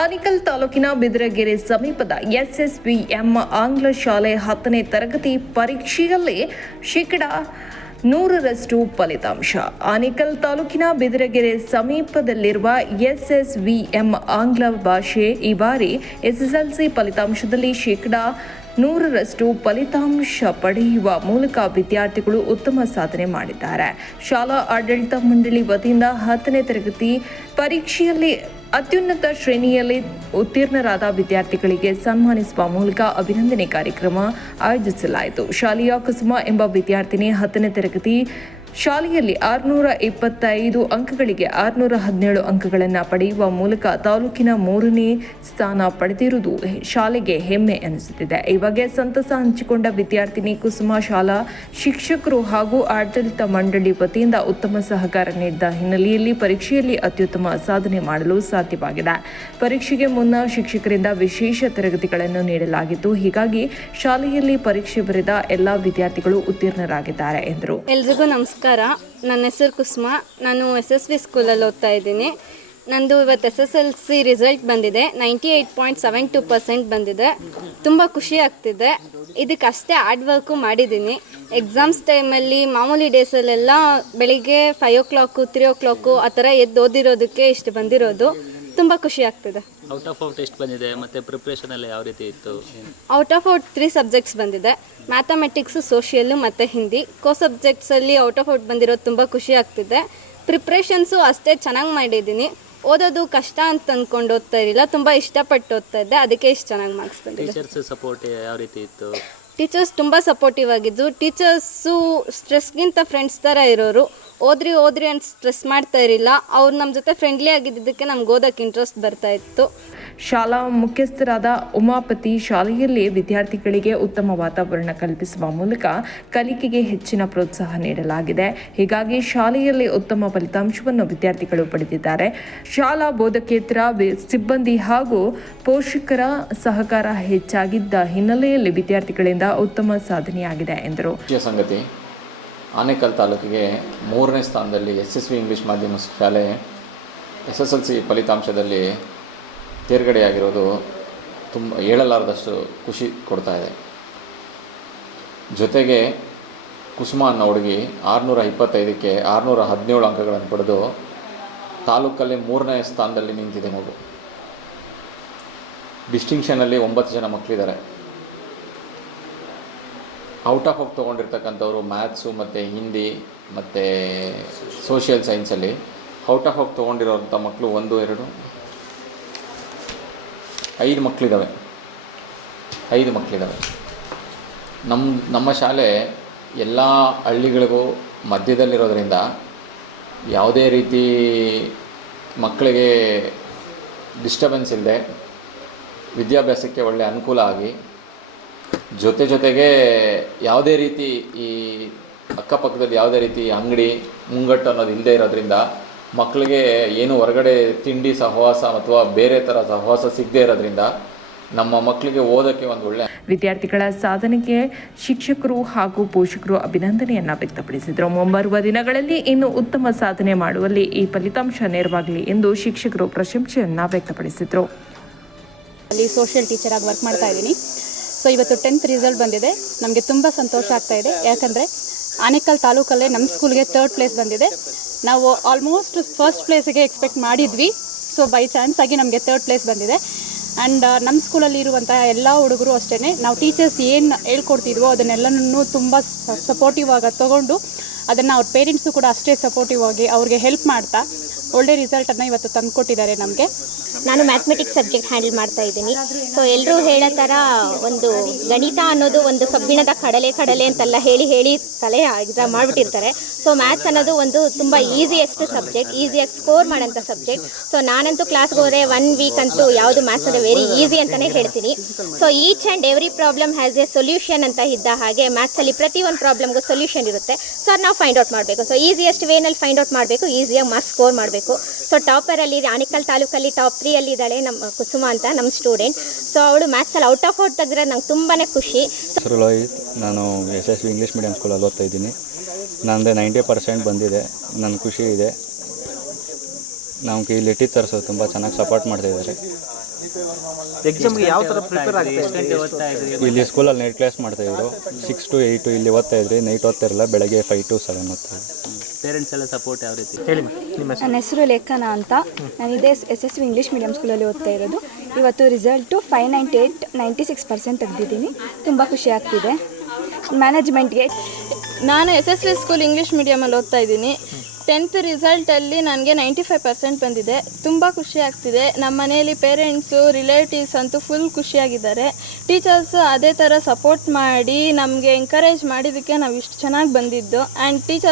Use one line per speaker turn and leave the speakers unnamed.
ಆನಿಕಲ್ ತಾಲೂಕಿನ ಬಿದರಗೆರೆ ಸಮೀಪದ ಎಸ್ಎಸ್ವಿಎಂ ಆಂಗ್ಲ ಶಾಲೆ ಹತ್ತನೇ ತರಗತಿ ಪರೀಕ್ಷೆಯಲ್ಲಿ ಶೇಕಡ ನೂರರಷ್ಟು ಫಲಿತಾಂಶ. ಆನಿಕಲ್ ತಾಲೂಕಿನ ಬಿದರಗೆರೆ ಸಮೀಪದಲ್ಲಿರುವ ಎಸ್ಎಸ್ವಿಎಂ ಆಂಗ್ಲ ಭಾಷೆ ಈ ಬಾರಿ ಎಸ್ಎಸ್ಎಲ್ಸಿ ಫಲಿತಾಂಶದಲ್ಲಿ ಶೇಕಡ ನೂರರಷ್ಟು ಫಲಿತಾಂಶ ಪಡೆಯುವ ಮೂಲಕ ವಿದ್ಯಾರ್ಥಿಗಳು ಉತ್ತಮ ಸಾಧನೆ ಮಾಡಿದ್ದಾರೆ. ಶಾಲಾ ಆಡಳಿತ ಮಂಡಳಿ ವತಿಯಿಂದ ಹತ್ತನೇ ತರಗತಿ ಪರೀಕ್ಷೆಯಲ್ಲಿ ಅತ್ಯುನ್ನತ ಶ್ರೇಣಿಯಲ್ಲಿ ಉತ್ತೀರ್ಣರಾದ ವಿದ್ಯಾರ್ಥಿಗಳಿಗೆ ಸನ್ಮಾನಿಸುವ ಮೂಲಕ ಅಭಿನಂದನೆ ಕಾರ್ಯಕ್ರಮ ಆಯೋಜಿಸಲಾಯಿತು. ಶಾಲೆಯ ಕುಸುಮ ಎಂಬ ವಿದ್ಯಾರ್ಥಿನಿ ಹತ್ತನೇ ತರಗತಿ ಶಾಲೆಯಲ್ಲಿ ಆರುನೂರ ಇಪ್ಪತ್ತೈದು ಅಂಕಗಳಿಗೆ ಆರುನೂರ ಹದಿನೇಳು ಅಂಕಗಳನ್ನು ಪಡೆಯುವ ಮೂಲಕ ತಾಲೂಕಿನ ಮೂರನೇ ಸ್ಥಾನ ಪಡೆದಿರುವುದು ಶಾಲೆಗೆ ಹೆಮ್ಮೆ ಅನಿಸುತ್ತಿದೆ ಈ ಬಗ್ಗೆ ಸಂತಸ ಹಂಚಿಕೊಂಡ ವಿದ್ಯಾರ್ಥಿನಿ ಕುಸುಮ ಶಾಲಾ ಶಿಕ್ಷಕರು ಹಾಗೂ ಆಡಳಿತ ಮಂಡಳಿ ವತಿಯಿಂದ ಉತ್ತಮ ಸಹಕಾರ ನೀಡಿದ ಹಿನ್ನೆಲೆಯಲ್ಲಿ ಪರೀಕ್ಷೆಯಲ್ಲಿ ಅತ್ಯುತ್ತಮ ಸಾಧನೆ ಮಾಡಲು ಸಾಧ್ಯವಾಗಿದೆ. ಪರೀಕ್ಷೆಗೆ ಮುನ್ನ ಶಿಕ್ಷಕರಿಂದ ವಿಶೇಷ ತರಗತಿಗಳನ್ನು ನೀಡಲಾಗಿತ್ತು. ಹೀಗಾಗಿ ಶಾಲೆಯಲ್ಲಿ ಪರೀಕ್ಷೆ ಬರೆದ ಎಲ್ಲ ವಿದ್ಯಾರ್ಥಿಗಳು ಉತ್ತೀರ್ಣರಾಗಿದ್ದಾರೆ ಎಂದರು.
ಎಲ್ರಿಗೂ ನಮಸ್ಕಾರ. ನನ್ನ ಹೆಸರು ಕುಸುಮ. ನಾನು ಎಸ್ ಎಸ್ ವಿ ಸ್ಕೂಲಲ್ಲಿ ಓದ್ತಾ ಇದ್ದೀನಿ. ನಂದು ಇವತ್ತು S S L C result ಬಂದಿದೆ. Ninety eight point seven two percent ಬಂದಿದೆ. ತುಂಬ ಖುಷಿ ಆಗ್ತಿದೆ. ಇದಕ್ಕೆ ಅಷ್ಟೇ ಹಾರ್ಡ್ ವರ್ಕು ಮಾಡಿದ್ದೀನಿ. ಎಕ್ಸಾಮ್ಸ್ ಟೈಮಲ್ಲಿ ಮಾಮೂಲಿ ಡೇಸಲ್ಲೆಲ್ಲ ಬೆಳಿಗ್ಗೆ five o'clock three o'clock ಆ ಥರ ಎದ್ದು ಓದಿರೋದಕ್ಕೆ ಇಷ್ಟು ಬಂದಿರೋದು. ತುಂಬ ಖುಷಿ ಆಗ್ತಿದೆ.
ಔಟ್ ಆಫ್ ಔಟ್ ಎಷ್ಟು ಬಂದಿದೆ? ಮತ್ತೆ ಪ್ರಿಪ್ರೇಷನ್ ಅಲ್ಲಿ ಯಾವ ರೀತಿ ಇತ್ತು?
ಔಟ್ ಆಫ್ ಔಟ್ 3 ಸಬ್ಜೆಕ್ಟ್ಸ್ ಬಂದಿದೆ. ಮ್ಯಾಥಮೆಟಿಕ್ಸ್ ಸೋಶಿಯಲ್ ಮತ್ತೆ ಹಿಂದಿ ಕೋ ಸಬ್ಜೆಕ್ಟ್ಸಲ್ಲಿ ಔಟ್ ಆಫ್ ಔಟ್ ಬಂದಿರೋದು ತುಂಬ ಖುಷಿ ಆಗ್ತಿದೆ. ಪ್ರಿಪ್ರೇಷನ್ಸು ಅಷ್ಟೇ ಚೆನ್ನಾಗಿ ಮಾಡಿದ್ದೀನಿ. ಓದೋದು ಕಷ್ಟ ಅಂತ ಅಂದ್ಕೊಂಡು ಓದ್ತಾ ಇರಲಿಲ್ಲ. ತುಂಬ ಇಷ್ಟಪಟ್ಟು ಓದ್ತಾ ಇದ್ದೆ. ಅದಕ್ಕೆ ಇಷ್ಟು ಚೆನ್ನಾಗಿ ಮಾರ್ಕ್ಸ್ ಬಂದಿದೆ.
ಟೀಚರ್ಸ್ ಸಪೋರ್ಟ್ ಯಾವ ರೀತಿ ಇತ್ತು?
ಟೀಚರ್ಸ್ ತುಂಬ ಸಪೋರ್ಟಿವ್ ಆಗಿದ್ದು ಟೀಚರ್ಸು ಸ್ಟ್ರೆಸ್ಗಿಂತ ಫ್ರೆಂಡ್ಸ್ ಥರ ಇರೋರು ಓದ್ರಿ ಓದ್ರಿ ಅಂತ ಸ್ಟ್ರೆಸ್ ಮಾಡ್ತಾ ಇರಲಿಲ್ಲ. ಅವ್ರು ನಮ್ಮ ಜೊತೆ ಫ್ರೆಂಡ್ಲಿ ಆಗಿದ್ದಕ್ಕೆ ನಮ್ಗೆ ಓದೋಕ್ಕೆ ಇಂಟ್ರೆಸ್ಟ್ ಬರ್ತಾ ಇತ್ತು.
ಶಾಲಾ ಮುಖ್ಯಸ್ಥರಾದ ಉಮಾಪತಿ ಶಾಲೆಯಲ್ಲಿ ವಿದ್ಯಾರ್ಥಿಗಳಿಗೆ ಉತ್ತಮ ವಾತಾವರಣ ಕಲ್ಪಿಸುವ ಮೂಲಕ ಕಲಿಕೆಗೆ ಹೆಚ್ಚಿನ ಪ್ರೋತ್ಸಾಹ ನೀಡಲಾಗಿದೆ. ಹೀಗಾಗಿ ಶಾಲೆಯಲ್ಲಿ ಉತ್ತಮ ಫಲಿತಾಂಶವನ್ನು ವಿದ್ಯಾರ್ಥಿಗಳು ಪಡೆದಿದ್ದಾರೆ. ಶಾಲಾ ಬೋಧಕೇತರ ಸಿಬ್ಬಂದಿ ಹಾಗೂ ಪೋಷಕರ ಸಹಕಾರ ಹೆಚ್ಚಾಗಿದ್ದ ಹಿನ್ನೆಲೆಯಲ್ಲಿ ವಿದ್ಯಾರ್ಥಿಗಳಿಂದ ಉತ್ತಮ ಸಾಧನೆಯಾಗಿದೆ ಎಂದರು.
ಸಂಗತಿ ಆನೇಕಲ್ ತಾಲೂಕಿಗೆ ಮೂರನೇ ಸ್ಥಾನದಲ್ಲಿ ಎಸ್ ಎಸ್ ವಿ ಇಂಗ್ಲೀಷ್ ಮಾಧ್ಯಮ ಶಾಲೆ ಎಸ್ ಎಸ್ ಎಲ್ ಸಿ ಫಲಿತಾಂಶದಲ್ಲಿ ತೇರ್ಗಡೆಯಾಗಿರೋದು ತುಂಬ ಹೇಳಲಾರದಷ್ಟು ಖುಷಿ ಕೊಡ್ತಾ ಇದೆ. ಜೊತೆಗೆ ಕುಸುಮ ಅನ್ನೋ ಹುಡುಗಿ ಆರುನೂರ ಇಪ್ಪತ್ತೈದಕ್ಕೆ ಆರುನೂರ ಹದಿನೇಳು ಅಂಕಗಳನ್ನು ಪಡೆದು ತಾಲೂಕಲ್ಲಿ ಮೂರನೇ ಸ್ಥಾನದಲ್ಲಿ ನಿಂತಿದೆ ಮಗು. ಡಿಸ್ಟಿಂಕ್ಷನಲ್ಲಿ ಒಂಬತ್ತು ಜನ ಮಕ್ಕಳಿದ್ದಾರೆ ಔಟ್ ಆಫ್ ಹೋಗಿ ತೊಗೊಂಡಿರ್ತಕ್ಕಂಥವ್ರು ಮ್ಯಾಥ್ಸು ಮತ್ತು ಹಿಂದಿ ಮತ್ತು ಸೋಷಿಯಲ್ ಸೈನ್ಸಲ್ಲಿ ಔಟ್ ಆಫ್ ಹೋಗಿ ತೊಗೊಂಡಿರೋಂಥ ಮಕ್ಕಳು ಒಂದು, ಎರಡು, ಐದು ಮಕ್ಕಳಿದ್ದಾವೆ ಐದು ಮಕ್ಕಳಿದ್ದಾವೆ ನಮ್ಮ ನಮ್ಮ ಶಾಲೆ ಎಲ್ಲ ಹಳ್ಳಿಗಳಿಗೂ ಮಧ್ಯದಲ್ಲಿರೋದ್ರಿಂದ ಯಾವುದೇ ರೀತಿ ಮಕ್ಕಳಿಗೆ ಡಿಸ್ಟರ್ಬೆನ್ಸ್ ಇಲ್ಲದೆ ವಿದ್ಯಾಭ್ಯಾಸಕ್ಕೆ ಒಳ್ಳೆಯ ಅನುಕೂಲ ಆಗಿ ಜೊತೆ ಜೊತೆಗೆ ಯಾವುದೇ ರೀತಿ ಈ ಅಕ್ಕಪಕ್ಕದಲ್ಲಿ ಯಾವುದೇ ರೀತಿ ಅಂಗಡಿ ಮುಂಗಟ್ಟು ಅನ್ನೋದು ಇಲ್ಲದೆ ಇರೋದ್ರಿಂದ ಮಕ್ಕಳಿಗೆ ಏನು ಹೊರಗಡೆ ತಿಂಡಿ ಸಹವಾಸ ಅಥವಾ ಬೇರೆ ಥರ ಸಹವಾಸ ಸಿಗದೇ ಇರೋದ್ರಿಂದ ನಮ್ಮ ಮಕ್ಕಳಿಗೆ ಓದೋಕ್ಕೆ ಒಂದು ಒಳ್ಳೆ
ವಿದ್ಯಾರ್ಥಿಗಳ ಸಾಧನೆಗೆ ಶಿಕ್ಷಕರು ಹಾಗೂ ಪೋಷಕರು ಅಭಿನಂದನೆಯನ್ನು ವ್ಯಕ್ತಪಡಿಸಿದರು. ಮುಂಬರುವ ದಿನಗಳಲ್ಲಿ ಇನ್ನು ಉತ್ತಮ ಸಾಧನೆ ಮಾಡುವಲ್ಲಿ ಈ ಫಲಿತಾಂಶ ನೆರವಾಗಲಿ ಎಂದು ಶಿಕ್ಷಕರು ಪ್ರಶಂಸೆಯನ್ನು ವ್ಯಕ್ತಪಡಿಸಿದರು.
ಅಲ್ಲಿ ಸೋಷಿಯಲ್ ಟೀಚರ್ ಆಗಿ ವರ್ಕ್ ಮಾಡ್ತಾ ಇದ್ದೀನಿ. ಸೊ ಇವತ್ತು ಟೆಂತ್ ರಿಸಲ್ಟ್ ಬಂದಿದೆ. ನಮಗೆ ತುಂಬ ಸಂತೋಷ ಆಗ್ತಾ ಇದೆ. ಯಾಕಂದರೆ ಆನೇಕಲ್ ತಾಲೂಕಲ್ಲೇ ನಮ್ಮ ಸ್ಕೂಲ್ಗೆ ತರ್ಡ್ ಪ್ಲೇಸ್ ಬಂದಿದೆ. ನಾವು ಆಲ್ಮೋಸ್ಟ್ ಫಸ್ಟ್ ಪ್ಲೇಸಿಗೆ ಎಕ್ಸ್ಪೆಕ್ಟ್ ಮಾಡಿದ್ವಿ. ಸೊ ಬೈ ಚಾನ್ಸ್ ಆಗಿ ನಮಗೆ ತರ್ಡ್ ಪ್ಲೇಸ್ ಬಂದಿದೆ. ಆ್ಯಂಡ್ ನಮ್ಮ ಸ್ಕೂಲಲ್ಲಿ ಇರುವಂತಹ ಎಲ್ಲ ಹುಡುಗರು ಅಷ್ಟೇ ನಾವು ಟೀಚರ್ಸ್ ಏನು ಹೇಳ್ಕೊಡ್ತಿದ್ವೋ ಅದನ್ನೆಲ್ಲನೂ ತುಂಬ ಸಪೋರ್ಟಿವ್ ಆಗಿ ತೊಗೊಂಡು ಅದನ್ನು ಅವ್ರ ಪೇರೆಂಟ್ಸು ಕೂಡ ಅಷ್ಟೇ ಸಪೋರ್ಟಿವ್ ಆಗಿ ಅವ್ರಿಗೆ ಹೆಲ್ಪ್ ಮಾಡ್ತಾ ಒಳ್ಳೆ ರಿಸಲ್ಟನ್ನು ಇವತ್ತು ತಂದುಕೊಟ್ಟಿದ್ದಾರೆ ನಮಗೆ.
ನಾನು ಮ್ಯಾಥಮೆಟಿಕ್ಸ್ ಸಬ್ಜೆಕ್ಟ್ ಹ್ಯಾಂಡಲ್ ಮಾಡ್ತಾ ಇದ್ದೀನಿ. ಸೊ ಎಲ್ಲರೂ ಹೇಳೋ ಥರ ಒಂದು ಗಣಿತ ಅನ್ನೋದು ಒಂದು ಕಬ್ಬಿಣದ ಕಡಲೆ ಕಡಲೆ ಅಂತೆಲ್ಲ ಹೇಳಿ ಹೇಳಿ ತಲೆ ಎಕ್ಸಾಮ್ ಮಾಡಿಬಿಟ್ಟಿರ್ತಾರೆ. ಸೊ ಮ್ಯಾಥ್ಸ್ ಅನ್ನೋದು ಒಂದು ತುಂಬ ಈಸಿಯೆಸ್ಟ್ ಸಬ್ಜೆಕ್ಟ್ ಈಸಿಯಾಗಿ ಸ್ಕೋರ್ ಮಾಡೋಂಥ ಸಬ್ಜೆಕ್ಟ್ ಸೊ ನಾನಂತೂ ಕ್ಲಾಸ್ಗೆ ಹೋದರೆ ಒನ್ ವೀಕ್ ಅಂತೂ ಯಾವುದು ಮ್ಯಾಥ್ಸ್ ಅಂದರೆ ವೆರಿ ಈಸಿ ಅಂತಲೇ ಹೇಳ್ತೀನಿ. So each and every problem has a solution ಅಂತ ಇದ್ದ ಹಾಗೆ ಮ್ಯಾಥ್ಸಲ್ಲಿ ಪ್ರತಿ ಒಂದು ಪ್ರಾಬ್ಲಮ್ಗೂ ಸೊಲ್ಯೂಷನ್ ಇರುತ್ತೆ. ಸೊ ಅದು ನಾವು ಫೈಂಡ್ ಔಟ್ ಮಾಡಬೇಕು. ಸೊ ಈಸಿಯೆಸ್ಟ್ ವೇನಲ್ಲಿ ಫೈಂಡ್ ಔಟ್ ಮಾಡಬೇಕು ಈಸಿಯಾಗಿ ಮಾರ್ಕ್ಸ್ ಸ್ಕೋರ್ ಮಾಡಬೇಕು. ಸೊ ಟಾಪರಲ್ಲಿ ಆನಿಕಲ್ ತಾಲೂಕಲ್ಲಿ ಟಾಪ್ ತ್ರೀ ಅಲ್ಲಿ ಇದ್ದಾಳೆ ನಮ್ಮ ಕುಸುಮ ಅಂತ ನಮ್ಮ ಸ್ಟೂಡೆಂಟ್. ಸೊ ಅವಳು ಮ್ಯಾಥ್ಸಲ್ಲಿ ಔಟ್ ಆಫ್ ಔಟ್ ತೆಗೆದ್ರೆ ನಂಗೆ ತುಂಬಾ ಖುಷಿ.
ಸರ್ ಲೋಹಿತ್ ನಾನು S S V English medium ಸ್ಕೂಲಲ್ಲಿ ಓದ್ತಾ ಇದ್ದೀನಿ. ನಂದು ನೈಂಟಿ ಪರ್ಸೆಂಟ್ ಬಂದಿದೆ. ನನ್ನ ಖುಷಿ ಇದೆ. ನಮಗೆ ಇಲ್ಲಿ ಟೀಚರ್ಸು ತುಂಬ ಚೆನ್ನಾಗಿ ಸಪೋರ್ಟ್ ಮಾಡ್ತಾಯಿದ್ದಾರೆ
ಎಕ್ಸಾಮ್ಗೆ ಯಾವ ಥರ ಪ್ರಿಪೇರ್ ಆಗ್ತಾ
ಇಲ್ಲಿ ಸ್ಕೂಲಲ್ಲಿ ನೈಟ್ ಕ್ಲಾಸ್ ಮಾಡ್ತಾಯಿದ್ರು ಸಿಕ್ಸ್ ಟು ಏಯ್ಟು ಇಲ್ಲಿ ಓದ್ತಾ ಇದ್ರಿ. ನೈಟ್ ಓದ್ತಾ ಇರಲಿಲ್ಲ ಬೆಳಗ್ಗೆ ಫೈವ್ ಟು ಸೆವೆನ್ ಓದ್ತಾ ಇದ್ರಿ.
ಪೇರೆಂಟ್ಸ್ ಎಲ್ಲ ಸಪೋರ್ಟ್ ಯಾವ ರೀತಿ?
ಹೇಳಿ ಮ್ಯಾಮ್ ನಿಮ್ಮ ಹೆಸರು?
ನನ್ನ ಹೆಸರು ಲೇಖನ ಅಂತ. ನಾನು ಇದೇ S S V English medium ಸ್ಕೂಲಲ್ಲಿ ಓದ್ತಾ ಇರೋದು. ಇವತ್ತು result five ninety eight ninety six percent ತೆಗೆದಿದ್ದೀನಿ. ತುಂಬ ಖುಷಿ ಆಗ್ತಿದೆ. ಮ್ಯಾನೇಜ್ಮೆಂಟ್ಗೆ
ನಾನು S S V school English ಮೀಡಿಯಮಲ್ಲಿ ಓದ್ತಾ ಇದ್ದೀನಿ. ಟೆಂತ್ ರಿಸಲ್ಟಲ್ಲಿ ನನಗೆ ನೈಂಟಿ ಫೈವ್ ಪರ್ಸೆಂಟ್ ಬಂದಿದೆ. ತುಂಬ ಖುಷಿ ಆಗ್ತಿದೆ. ನಮ್ಮ ಮನೆಯಲ್ಲಿ ಪೇರೆಂಟ್ಸು ರಿಲೇಟಿವ್ಸ್ ಅಂತೂ ಫುಲ್ ಖುಷಿಯಾಗಿದ್ದಾರೆ. ಟೀಚರ್ಸು ಅದೇ ಥರ ಸಪೋರ್ಟ್ ಮಾಡಿ ನಮಗೆ ಎಂಕರೇಜ್ ಮಾಡಿದ್ದಕ್ಕೆ ನಾವು ಇಷ್ಟು ಚೆನ್ನಾಗಿ ಬಂದಿದ್ದು. And teachers